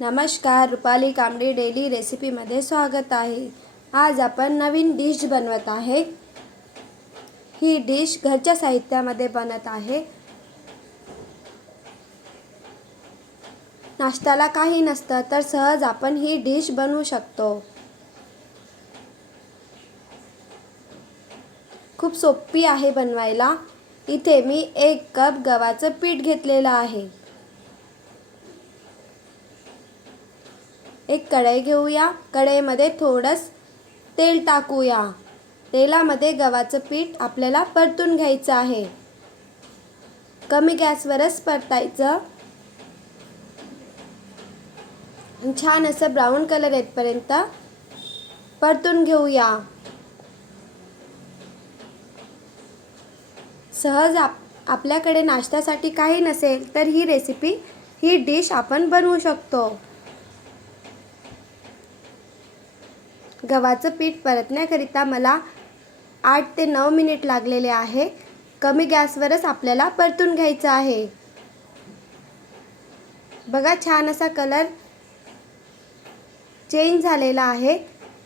नमस्कार, रुपाली कांबळे डेली रेसिपीमध्ये स्वागत आहे। आज आपण नवीन डिश बनवत आहे। ही डिश घरच्या साहित्यामध्ये बनत आहे। नाश्त्याला काही नसतं तर सहज आपण ही डिश बनवू शकतो। खूप सोपी आहे बनवायला। इथे मी 1 कप गव्हाचं पीठ घेतलेलं आहे। एक कढई घेऊया। कढईमध्ये थोडंसं तेल टाकूया। तेलामध्ये गव्हाचं पीठ आपल्याला परतून घ्यायचं आहे। कमी गॅसवरच परतायचं। छान असं ब्राऊन कलर येईपर्यंत परतून घेऊया। सहज आपल्याकडे नाश्त्यासाठी काही नसेल तर ही डिश आपण बनवू शकतो। गव्हाचं पीठ परतण्याकरिता मला 8 ते 9 मिनिट लागलेले आहे। कमी गॅसवरच आपल्याला परतून घ्यायचं आहे। बघा, छान असा कलर चेंज झालेला आहे।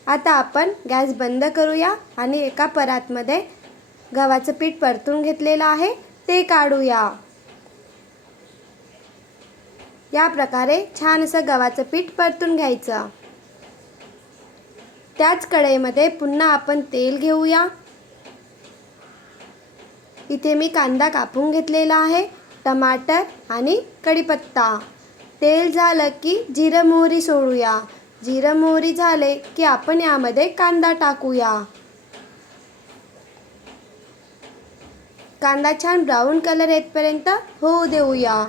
आता आपण गॅस बंद करूया आणि एका परातमध्ये गव्हाचं पीठ परतून घेतलेलं आहे ते काढूया। या प्रकारे छान असं गव्हाचं पीठ परतून घ्यायचं। त्याच कढईमध्ये पुन्हा आपण तेल घेऊया। इथे मी कांदा कापून घेतलेला आहे, टमाटर आणि कढीपत्ता। तेल झालं की जिरं मोहरी सोडूया। जिरं मोहरी झाले की आपण यामध्ये कांदा टाकूया। कांदा छान ब्राऊन कलर येईपर्यंत होऊ देऊया।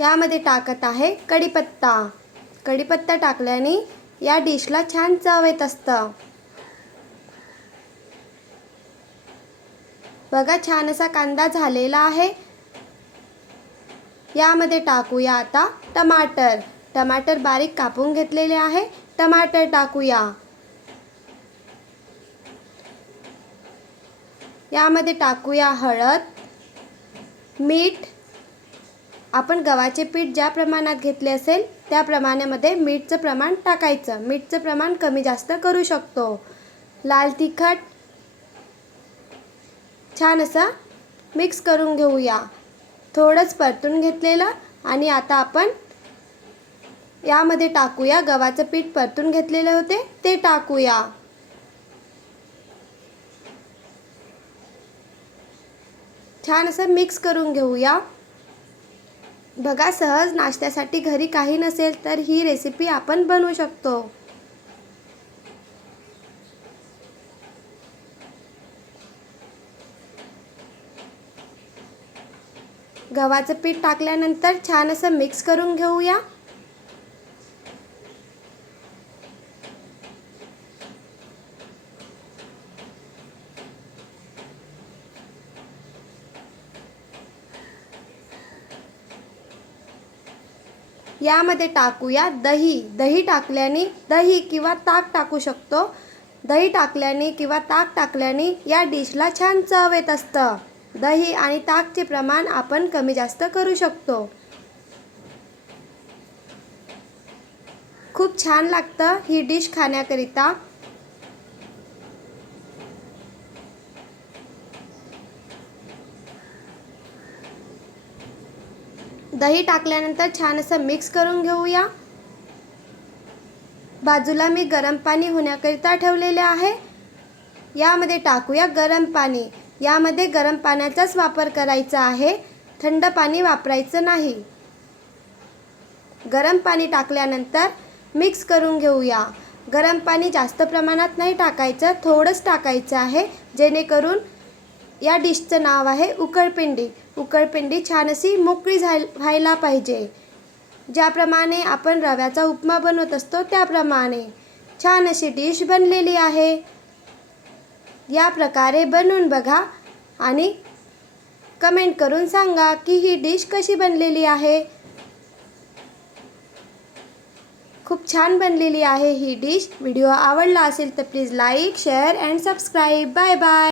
यामध्ये टाकत आहे कढीपत्ता। कढीपत्ता टाकल्याने या डिशला छान चव येत असतं। बघा, छान असा कांदा झालेला आहे। यामध्ये टाकूया आता टमाटर। टमाटर बारीक कापून घेतलेले आहे। टमाटर टाकूया। यामध्ये टाकूया हळद, मीठ। आपण गव्हाचे पीठ ज्या प्रमाणात घेतले असेल त्या प्रमाणामध्ये मीठचं प्रमाण टाकायचं। मीठचं प्रमाण कमी जास्त करू शकतो। लाल तिखट छान असं मिक्स करून घेऊया। थोडंच परतून घेतलेलं आणि आता आपण यामध्ये टाकूया गव्हाचं पीठ परतून घेतलेले होते ते टाकूया। छान असं मिक्स करून घेऊया। बघा, सहज नाश्त्यासाठी घरी काही नसेल तर ही रेसिपी आपण बनवू शकतो। गव्हाचं पीठ टाकल्यानंतर छान असं मिक्स करून घेऊया। यामध्ये टाकूया दही। दही टाकल्याने दही किंवा ताक टाकू शकतो। दही टाकल्याने किंवा ताक टाकल्याने या डिशला छान चव येत असतं। दही आणि ताकचे प्रमाण आपण कमी जास्त करू शकतो। खूप छान लागतं ही डिश खाण्याकरिता। दही टाकल्यानंतर छान असं मिक्स करून घेऊया। बाजूला मी गरम पाणी होण्याकरिता ठेवलेले आहे। यामध्ये टाकूया गरम पाणी। यामध्ये गरम पाण्याचाच वापर करायचा आहे, थंड पाणी वापरायचं नाही। गरम पाणी टाकल्यानंतर मिक्स करून घेऊया। गरम पाणी जास्त प्रमाणात नाही टाकायचं, थोडंच टाकायचं आहे, जेणेकरून या डिशचं नाव आहे उकळपिंडी। उकळपिंडी छान अशी मोकळी व्हायला पाहिजे। ज्याप्रमाणे आपण रव्याचा उपमा बनवत असतो त्याप्रमाणे छान अशी डिश बनलेली आहे। या प्रकारे बनवून बघा आणि कमेंट करून सांगा की ही डिश कशी बनलेली आहे। खूप छान बनलेली आहे ही डिश। व्हिडिओ आवडला असेल तर please like, share and subscribe. Bye bye.